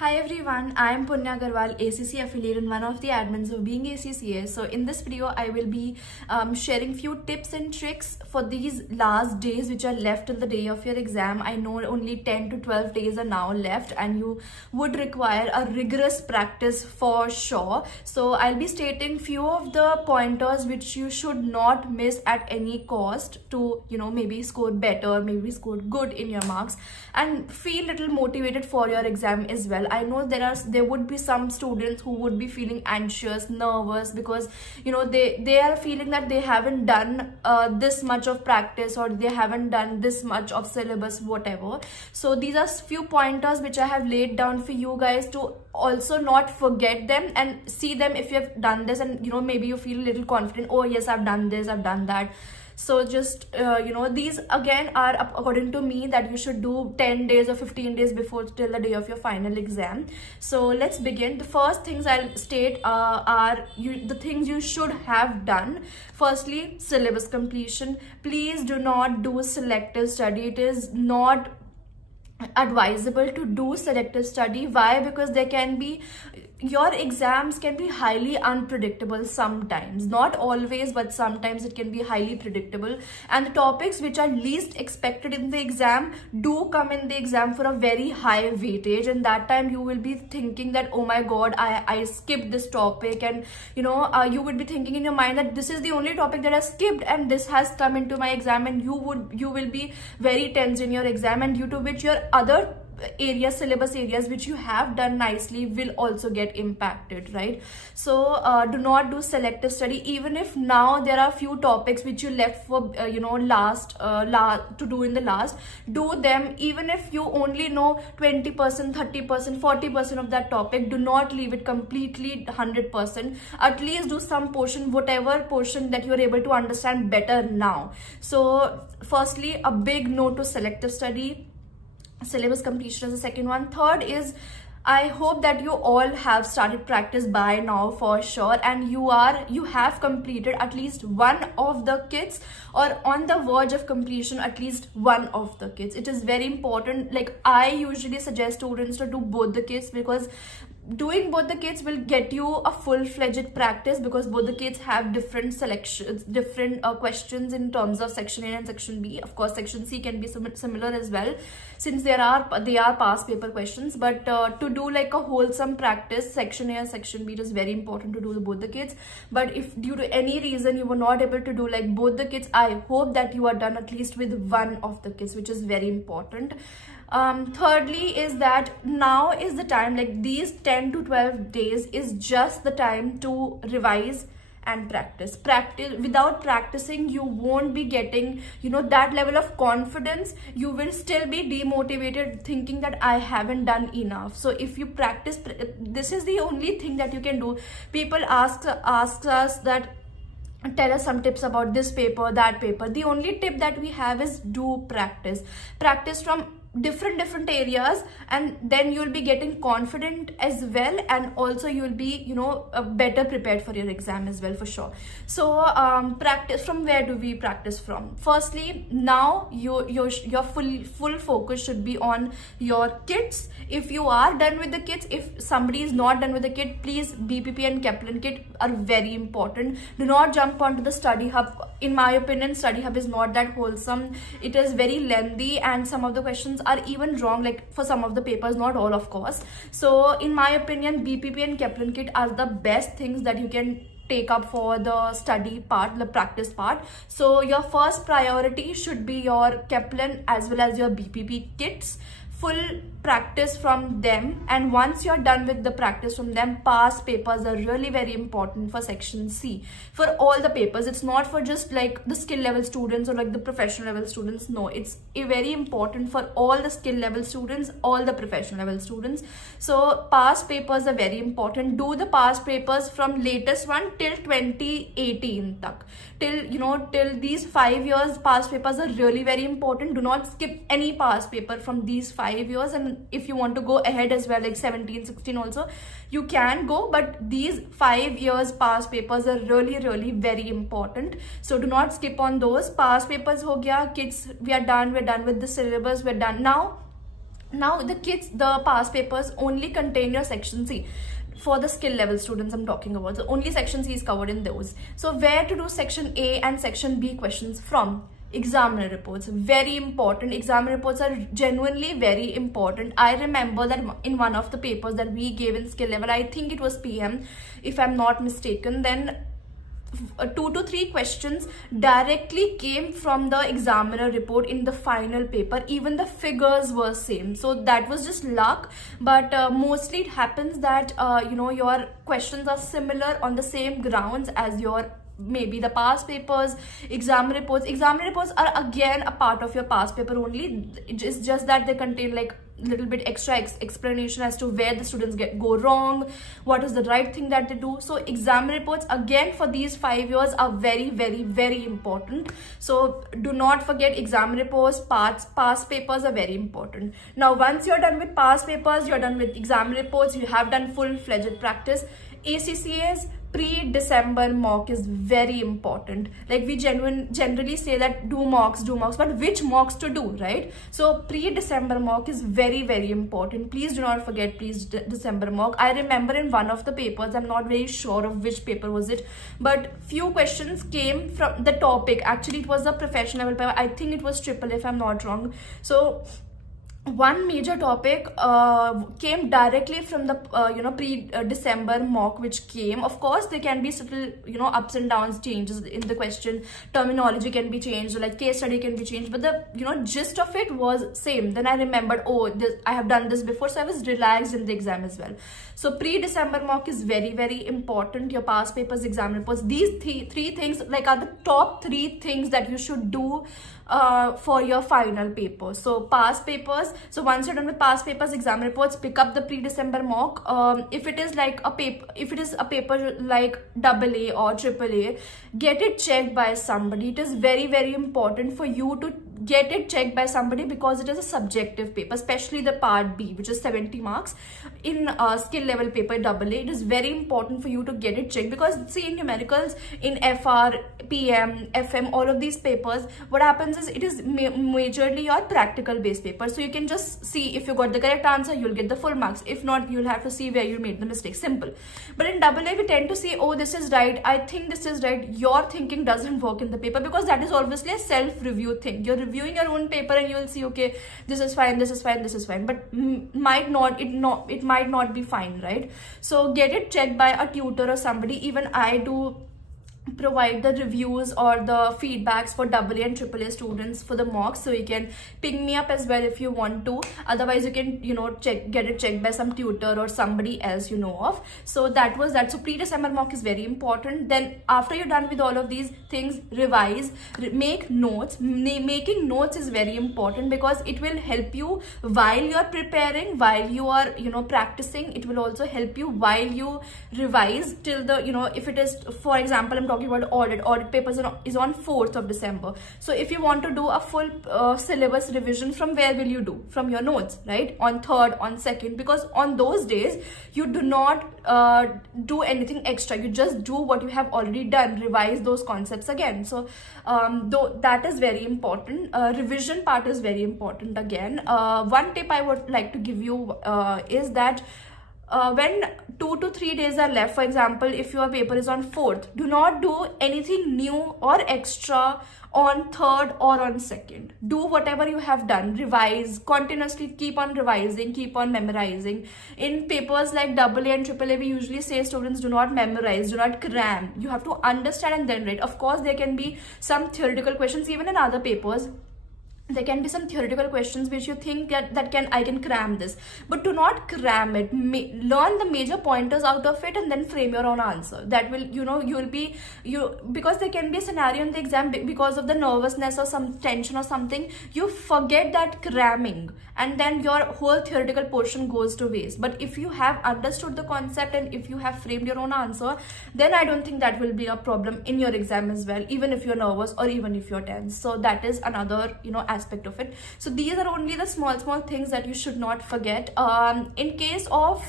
Hi everyone, I am Punya Agarwal, ACCA affiliate and one of the admins of Being ACCA. So in this video, I will be sharing few tips and tricks for these last days which are left till the day of your exam. I know only 10 to 12 days are now left and you would require a rigorous practice for sure. So I'll be stating few of the pointers which you should not miss at any cost to, maybe score better, maybe score good in your marks and feel little motivated for your exam as well. I know there would be some students who would be feeling anxious, nervous because they are feeling that they haven't done this much of practice or they haven't done this much of syllabus, whatever. So these are few pointers which I have laid down for you guys to also not forget them and see them if you have done this, and maybe you feel a little confident, oh yes, I've done this, I've done that. So just these again are according to me that you should do 10 days or 15 days before till the day of your final exam. So let's begin. The first things I'll state are the things you should have done. Firstly, syllabus completion. Please do not do selective study. It is not advisable to do selective study. Why? Because your exams can be highly unpredictable sometimes, not always, but sometimes it can be highly predictable, and the topics which are least expected in the exam do come in the exam for a very high weightage, and that time you will be thinking that, oh my god, I skipped this topic, and you would be thinking in your mind that this is the only topic that I skipped and this has come into my exam, and you will be very tense in your exam, and due to which your other syllabus areas which you have done nicely will also get impacted, right? So do not do selective study, even if now there are few topics which you left for last to do in the last. Do them even if you only know 20%, 30%, 40% of that topic. Do not leave it completely 100%. At least do some portion, whatever portion that you are able to understand better now. So firstly, a big no to selective study. Syllabus completion is the second one. Third is, I hope that you all have started practice by now for sure, and you have completed at least one of the kits or on the verge of completion at least one of the kits. It is very important. Like, I usually suggest students to do both the kits, because doing both the kits will get you a full-fledged practice, because both the kits have different selections, different questions in terms of section A and section B. Of course, section C can be similar as well, since they are past paper questions. But to do like a wholesome practice, section A and section B, it is very important to do both the kits. But if due to any reason you were not able to do like both the kits, I hope that you are done at least with one of the kits, which is very important. Thirdly is that now is the time, like these 10 to 12 days is just the time to revise and practice. Without practicing, you won't be getting that level of confidence. You will still be demotivated, thinking that I haven't done enough. So if you practice, this is the only thing that you can do. People ask us that, tell us some tips about this paper, that paper. The only tip that we have is do practice from different areas, and then you'll be getting confident as well, and also you'll be better prepared for your exam as well, for sure. So practice from, where do we practice from? Firstly, now your full focus should be on your kits. If you are done with the kits, if somebody is not done with the kit, please, BPP and Kaplan kit are very important. Do not jump onto the study hub. In my opinion, study hub is not that wholesome. It is very lengthy and some of the questions are even wrong, like for some of the papers, not all of course. So in my opinion, BPP and Kaplan kit are the best things that you can take up for the study part, the practice part. So your first priority should be your Kaplan as well as your BPP kits. Full practice from them, and once you're done with the practice from them, past papers are really very important for section C. For all the papers, it's not for just like the skill level students or like the professional level students. No, it's very important for all the skill level students, all the professional level students. So past papers are very important. Do the past papers from latest one till 2018 tak. Till these 5 years, past papers are really very important. Do not skip any past paper from these 5 years, and if you want to go ahead as well, like 17, 16 also, you can go, but these 5 years past papers are really very important. So do not skip on those. Past papers ho gaya, kids, we're done with the syllabus, we're done. Now Now the past papers only contain your section C. For the skill level students I'm talking about, so only section C is covered in those. So where to do section A and section B questions from? Examiner reports, very important. Examiner reports are genuinely very important. I remember that in one of the papers that we gave in skill level, I think it was PM if I'm not mistaken, then 2 to 3 questions directly came from the examiner report in the final paper. Even the figures were same, so that was just luck. But mostly it happens that you know, your questions are similar on the same grounds as your maybe the past papers. Exam reports are again a part of your past paper only. It's just that they contain like little bit extra explanation as to where the students go wrong, what is the right thing that they do. So exam reports again for these 5 years are very, very, very important. So do not forget exam reports. Past papers are very important. Now once you're done with past papers, you're done with exam reports, you have done full-fledged practice. ACCA's pre-December mock is very important. Like we generally say that do mocks, but which mocks to do, right? So pre-December mock is very, very important. Please do not forget December mock. I remember in one of the papers, I'm not very sure of which paper was it, but few questions came from the topic. Actually it was a professional level paper. I think it was AAA if I'm not wrong. So one major topic came directly from the you know, pre-December mock which came. Of course there can be subtle, you know, ups and downs, changes in the question, terminology can be changed, like case study can be changed, but the, you know, gist of it was same. Then I remembered, oh, I have done this before, so I was relaxed in the exam as well. So pre-December mock is very, very important. Your past papers, exam reports, these three things like are the top 3 things that you should do for your final paper. So past papers, so once you're done with past papers, exam reports, pick up the pre-December mock. If it is like a paper, if it is a paper like AA or AAA, get it checked by somebody. It is very, very important for you to get it checked by somebody because it is a subjective paper, especially the part B, which is 70 marks in skill level paper AA. It is very important for you to get it checked because see, in numericals, in FR, PM, FM, all of these papers, what happens is it is majorly your practical based paper. So you can just see if you got the correct answer, you'll get the full marks. If not, you'll have to see where you made the mistake. Simple. But in AA, we tend to see, oh, this is right, I think this is right. Your thinking doesn't work in the paper because that is obviously a self-review thing. You're reviewing your own paper and you will see, okay, this is fine, this is fine, this is fine, but it might not be fine, right? So get it checked by a tutor or somebody. Even I do provide the reviews or the feedbacks for AA and AAA students for the mocks, so you can ping me up as well if you want to. Otherwise you can, you know, get it checked by some tutor or somebody else you know of. So that was that. So pre-December mock is very important. Then after you're done with all of these things, revise, make notes. Making notes is very important because it will help you while you're preparing, while you are, you know, practicing. It will also help you while you revise till the, you know, if it is, for example, I'm talking about audit papers is on 4th of December. So if you want to do a full syllabus revision, from where will you do? From your notes, right? On 3rd, on 2nd, because on those days you do not do anything extra. You just do what you have already done, revise those concepts again. So though that is very important. Revision part is very important again. One tip I would like to give you is that when 2 to 3 days are left, for example, if your paper is on 4th, do not do anything new or extra on 3rd or on 2nd. Do whatever you have done, revise, continuously keep on revising, keep on memorizing. In papers like AA and AAA, we usually say students do not memorize, do not cram. You have to understand and then write. Of course, there can be some theoretical questions even in other papers. There can be some theoretical questions which you think that I can cram this, but do not cram it. Learn the major pointers out of it and then frame your own answer. That will, you know, because there can be a scenario in the exam because of the nervousness or some tension or something, you forget that cramming and then your whole theoretical portion goes to waste. But if you have understood the concept and if you have framed your own answer, then I don't think that will be a problem in your exam as well, even if you're nervous or even if you're tense. So that is another, you know, aspect of it. So these are only the small things that you should not forget. In case of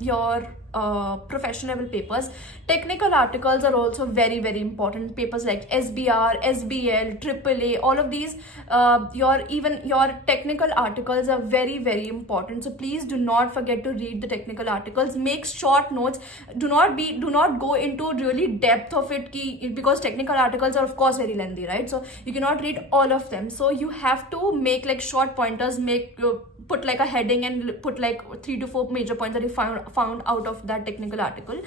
your professional level papers. Technical articles are also very, very important. Papers like SBR, SBL, AAA, all of these, your technical articles are very, very important. So please do not forget to read the technical articles. Make short notes. Do not go into really depth of it, because technical articles are of course very lengthy, right? So you cannot read all of them. So you have to make like short pointers, put like a heading and put like 3 to 4 major points that you found out of that technical article.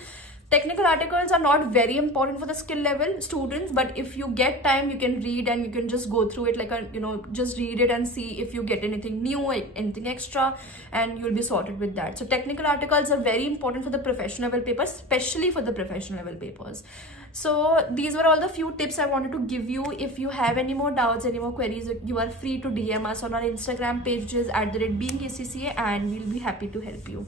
Technical articles are not very important for the skill level students, but if you get time, you can read and you can just go through it, like just read it and see if you get anything new, anything extra, and you'll be sorted with that. So technical articles are very important for the professional level papers, especially for the professional level papers. So these were all the few tips I wanted to give you. If you have any more doubts, any more queries, you are free to DM us on our Instagram page, which is @beingacca, and we'll be happy to help you.